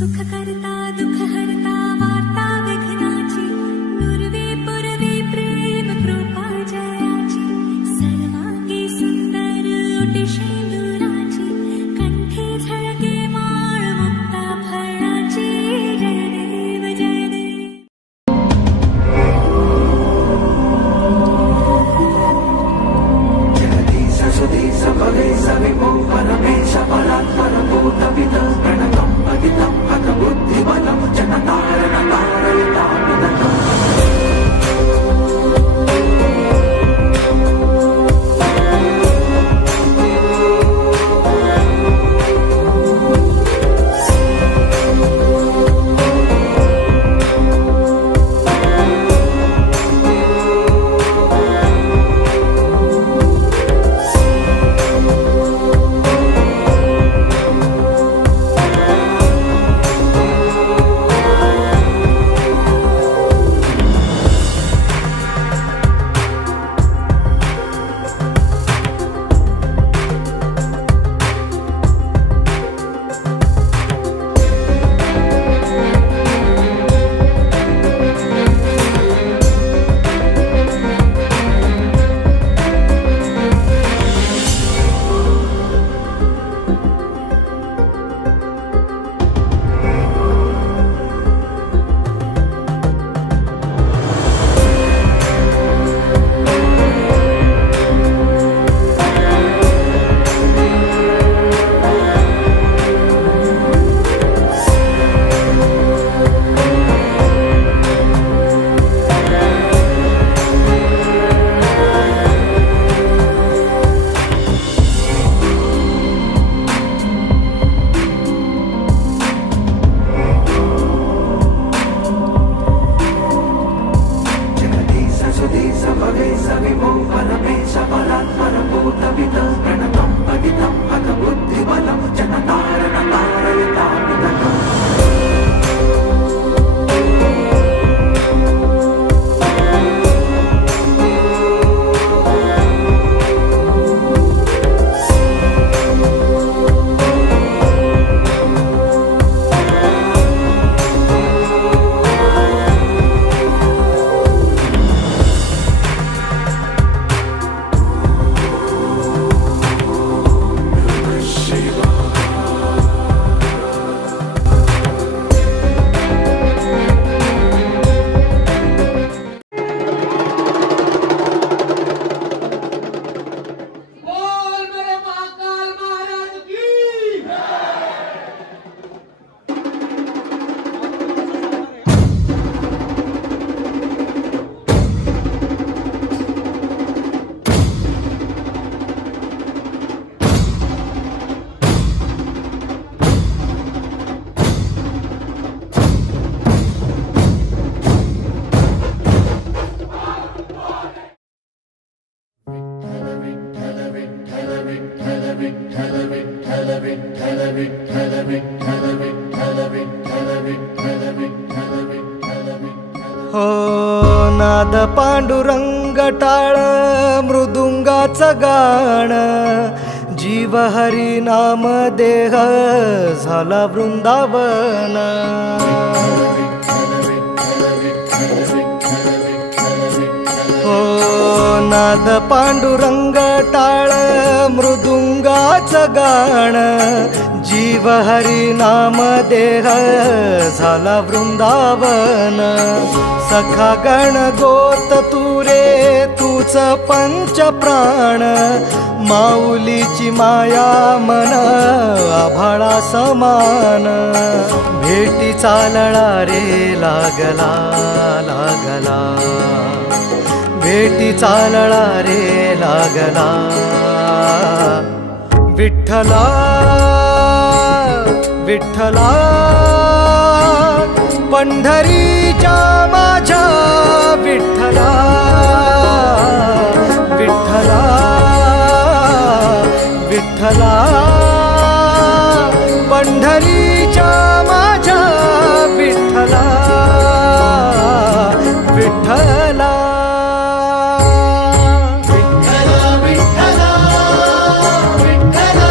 सुख करता दुख हरता वार्ता विघ्नाची नुरवी पुरवी प्रेम कृपा जयाची सर्वांगी सुंदर उटी शेंदुराची कंठे झळके माळ मुक्ता फळाची जय देव जय देव। जगदीश सुधीश भवेश विभो परमेश परात्पर भूतपित प्रणतम् पतितं हत बुद्धिबलं जनतारण तारयतामिदम्। हो नाद पांडुरंग टाळ मृदुंगाचं गाण जीव हरी नाम देह झाला वृंदावन। हो नाद पांडुरंग टाळ मृदुंगाचं गाण जीव हरी नाम देह झाला वृंदावन। सखा गण गोत तुरे तूच पंच प्राण माऊलीची माया मन आभाळा समान। भेटी चालळा रे लागला लागला भेटी चालळा रे लागला। विठ्ठला विठ्ठला पंढरीच्या माझ्या विठ्ठला विठ्ठला विठ्ठला पंढरीच्या माझ्या विठ्ठला विठ्ठला। विठ्ठला विठ्ठला विठ्ठला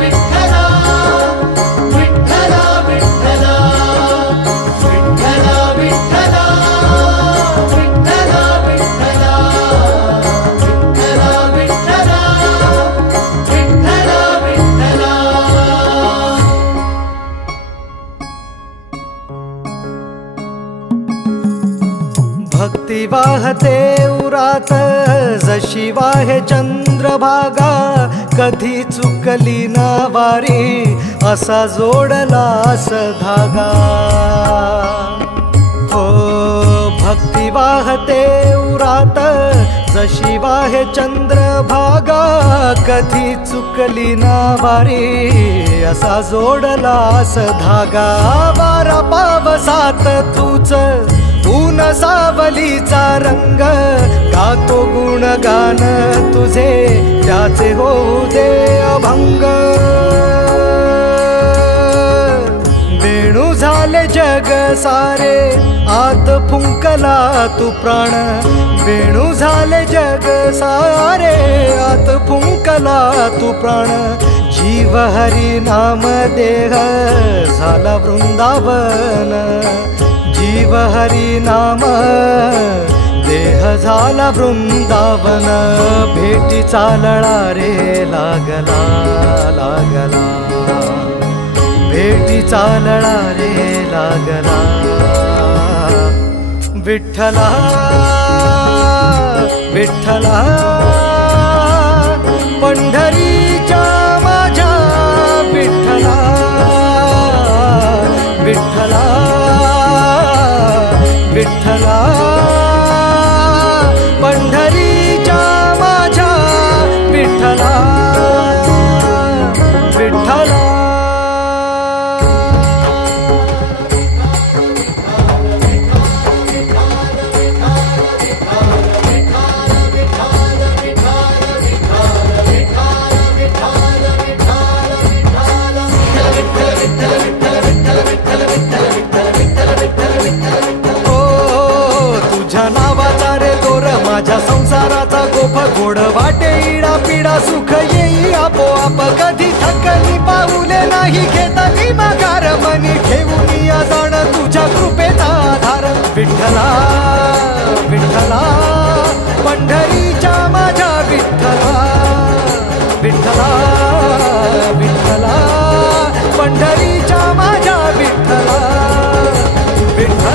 विठ्ठला वाहते उरात जशी वाहे चंद्रभागा, कधी चुकली ना वारी असा जोडलास धागा. हो भक्ती वाहते उरात जशी वाहे चंद्रभागा, कधी चुकली ना वारी असा जोडलास धागा. वारा पावसात तूच ऊन सावलीचा रंग, गातो गुणगान तुझे त्याचे होऊ दे अभंग. वेणू झाले जग सारे आत फुंकला तू प्राण, वेणू झाले जग सारे आत फुंकला तू प्राण. जीव हरी नाम देह झाला वृंदावन, जीव हरी नाम देह झाला वृंदावन. भेटी चालळा रे लागला लागला, भेटी चालळा रे लागला. विठ्ठला विठ्ठला पंढरीच्या माझ्या विठ्ठला, विठ्ठला विठ्ठला पंढरीच्या माझ्या विठ्ठला, विठ्ठला. माझ्या संसाराचा गोफ गोड वाटे इडा पिडा, सुख येई आपोआप कधी थकली पाऊले नाही घेतली माघार. मनी ठेवून या जाण तुझ्या कृपेचा आधार. विठ्ठला विठ्ठला पंढरीच्या माझ्या विठ्ठला, विठ्ठला विठ्ठला पंढरीच्या माझ्या विठ्ठला, विठ्ठला.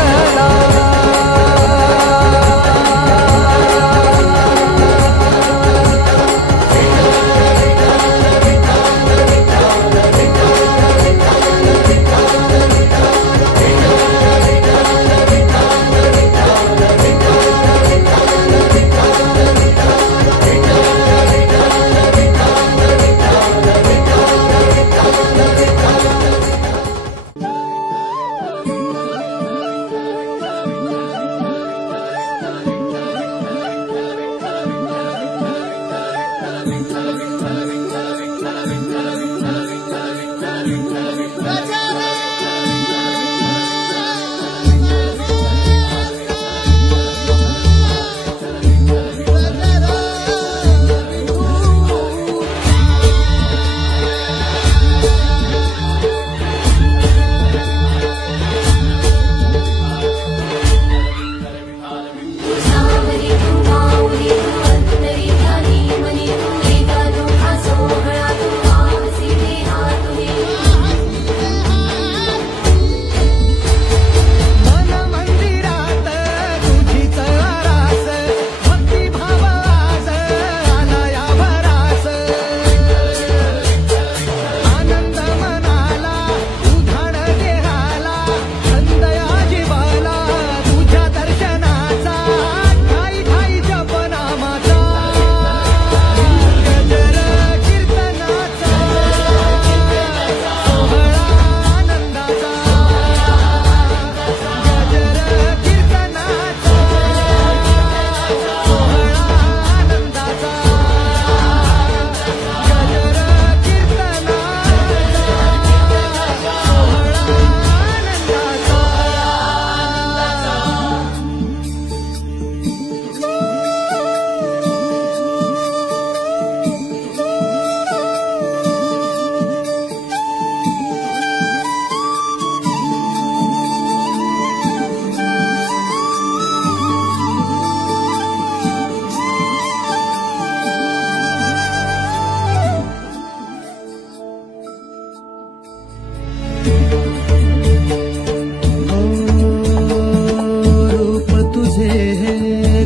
रूप तुझे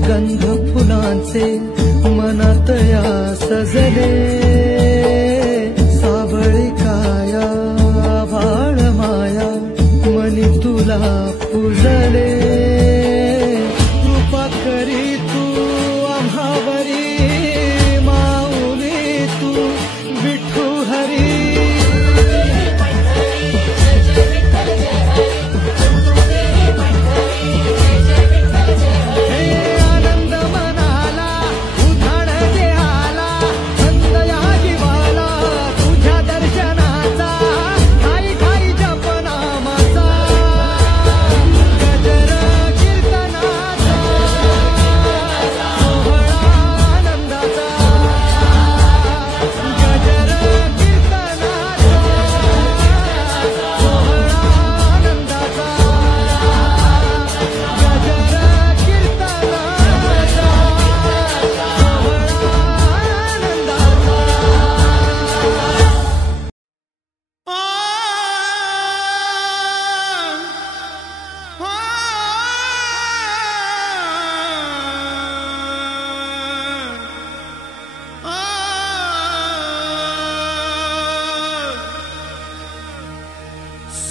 कसे मनात या सजले सावळी काया वाळ माया मनी तुला पूजले कृपा करी तू आम्हावरी माऊली तू विठू हरी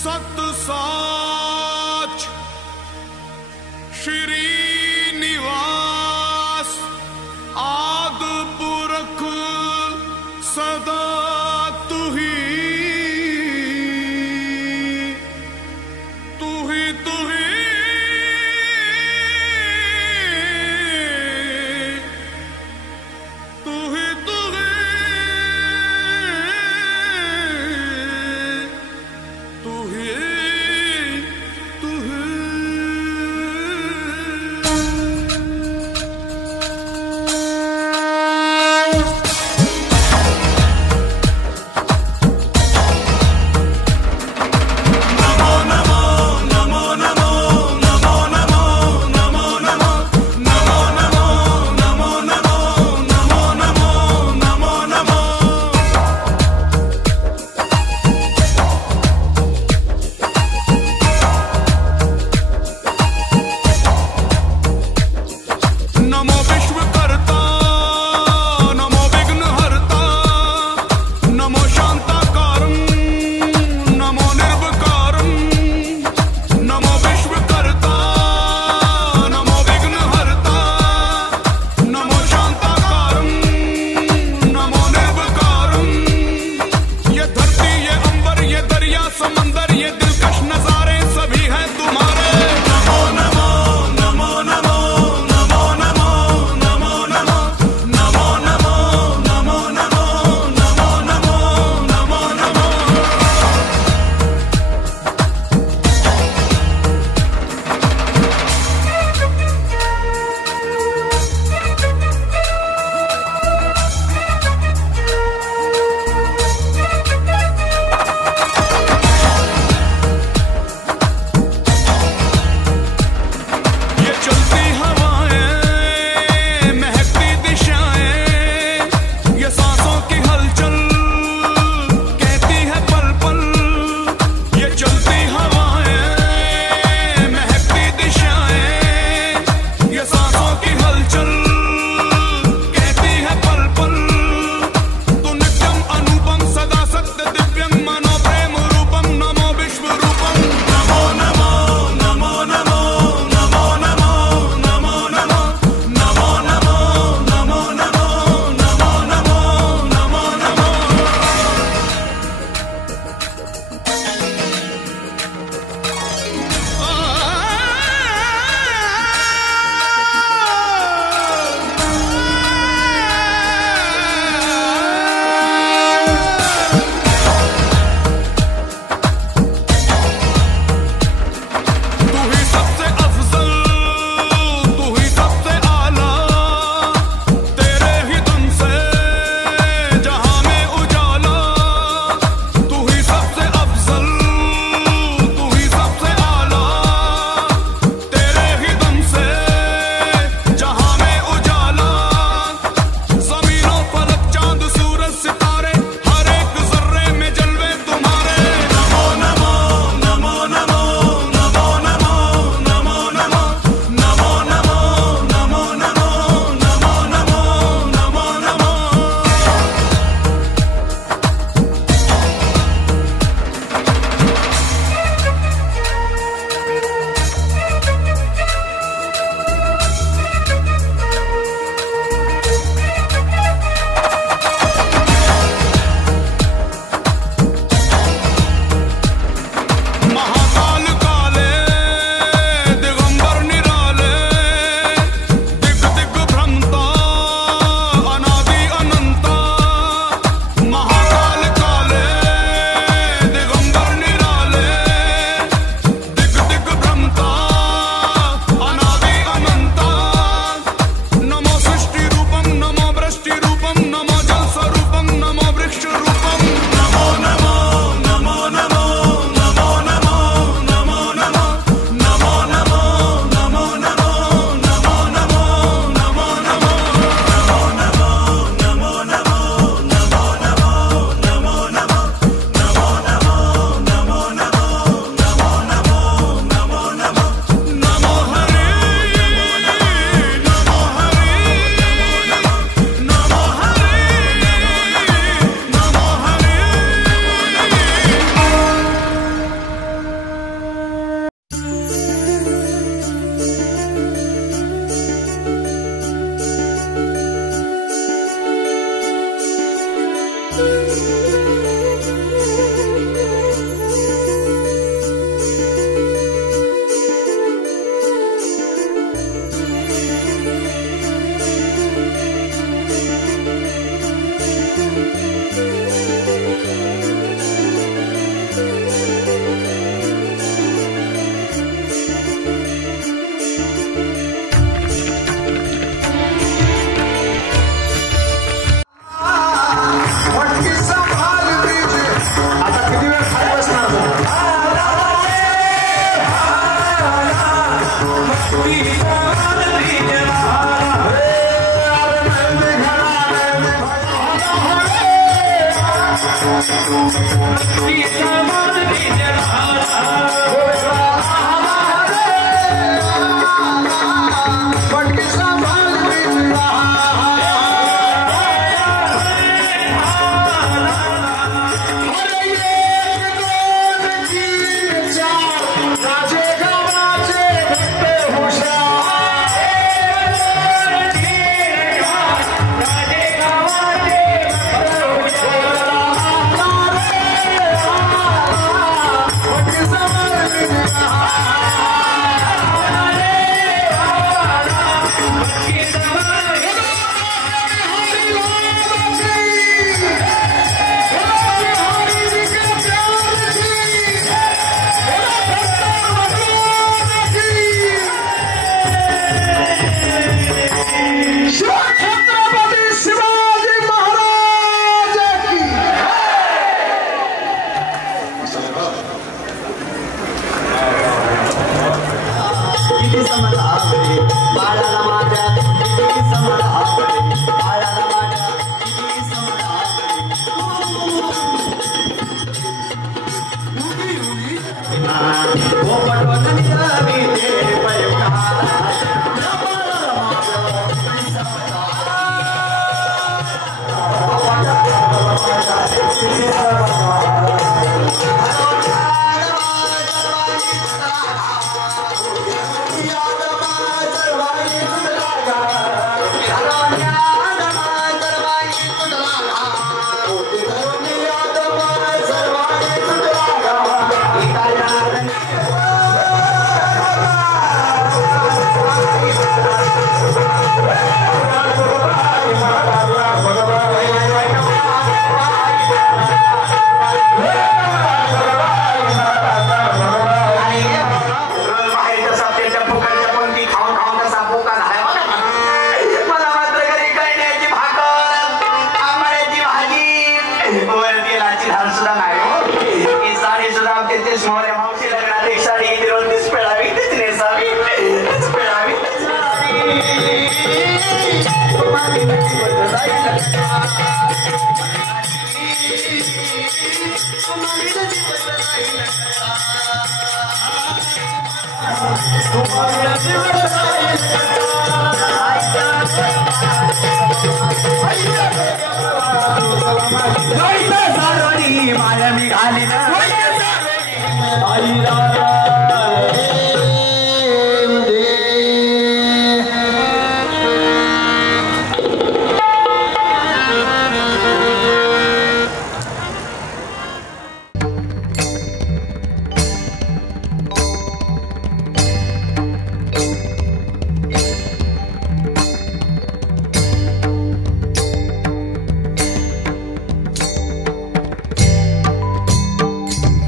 सत साच श्रीनिवास आद पुरख सदा तुही तुही तुही तुही तुही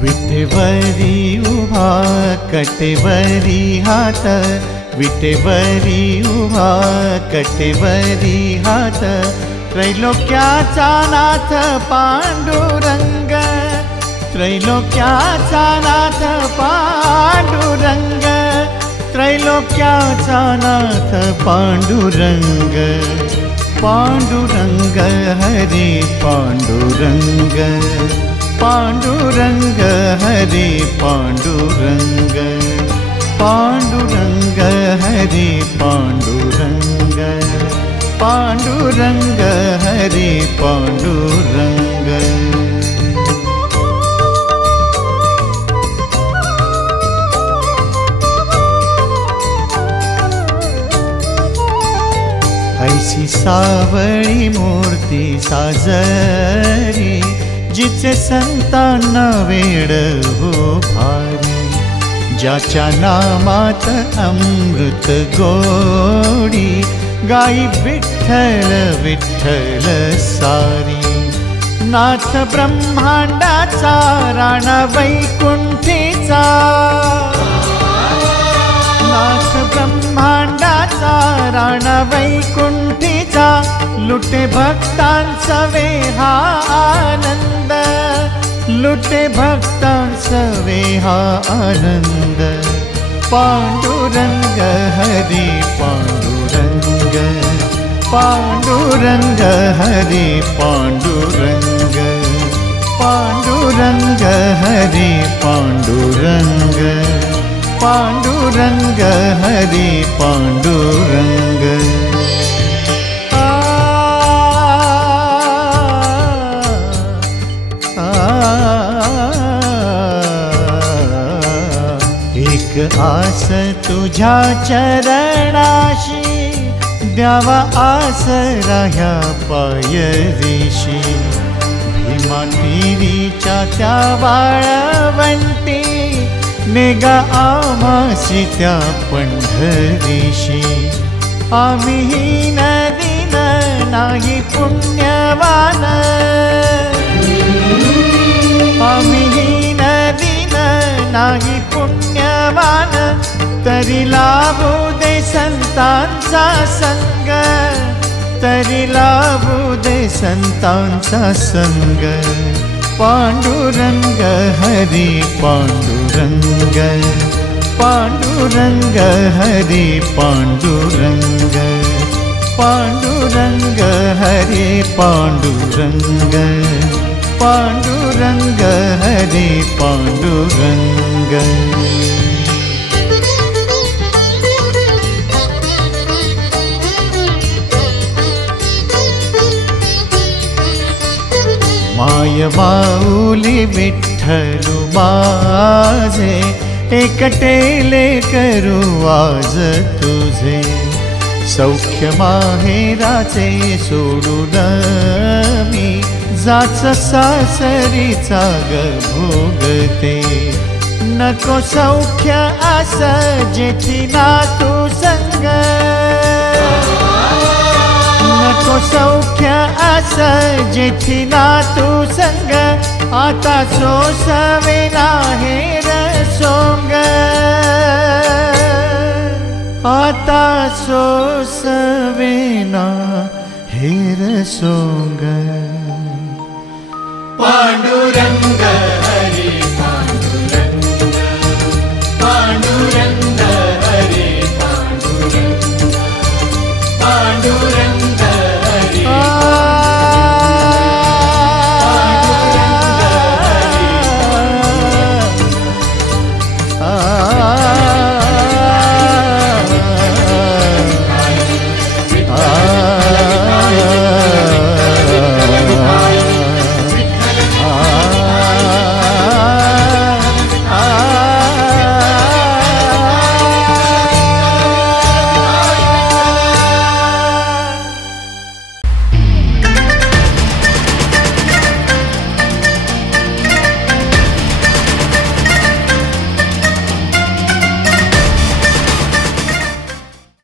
विटेवरी उभा कटेवरी हात, विटेवरी उभा कटेवरी हात, त्रैलोक्याचा नाथ पांडुरंग, त्रैलोक्याचा नाथ पांडुरंग, त्रैलोक्याचा नाथ पांडुरंग, पांडुरंग हरे पांडुरंग, पांडुरंग हरे पांडुरंग, पांडुरंग हरे पांडुरंग, पांडुरंग हरे पांडुरंग। ऐसी सावळी मूर्ती साजरी, जिचे संतांना वेड हो भारी, ज्याच्या नामात अमृत गोडी, गाई विठ्ठल विठ्ठल सारी। नाथ ब्रह्मांडाचा राणा वैकुंठीचा, नाथ ब्रह्मांडाचा राणा वैकुंठीचा, लुटे भक्तांचा वेहा आनंद, लुटे भक्तांचा वेहा आनंद। पांडुरंग हरे पांडुरंग, पांडुरंग हरे पांडुरंग, पांडुरंग हरी पांडुरंग, पांडुरंग हरी पांडुरंग। एक आस तुझ्या चरणाशी, द्यावा आसरा ह्या पायरीशी। भीमा तिरीच्या त्या वाळवंटी, नेगा आमासी त्या पंढरीशी। आम्ही हीन दीन नाही पुण्यवान, आम्ही हीन दीन नाही पुण्यवान, तरी लाभू दे संतांचा संग, तरी लाभू दे संतांचा संग। पांडुरंग हरी पांडुरंग, पांडुरंग हरी पांडुरंग, पांडुरंग हरी पांडुरंग, पांडुरंग हरी पांडुरंग। माय माऊली विठ्ठलू माझे, एकटेले करू आज तुझे। सौख्य माहेराचे सोडून मी, जाच सासरीचा ग भोगते। नको सौख्य आस जेथी ना तू संग, नको सौख्य आस जेथी ना तू संग। आता सोसवे ना हेर सोंग, आता सोसवे ना हेर सोंग। पांडुरंग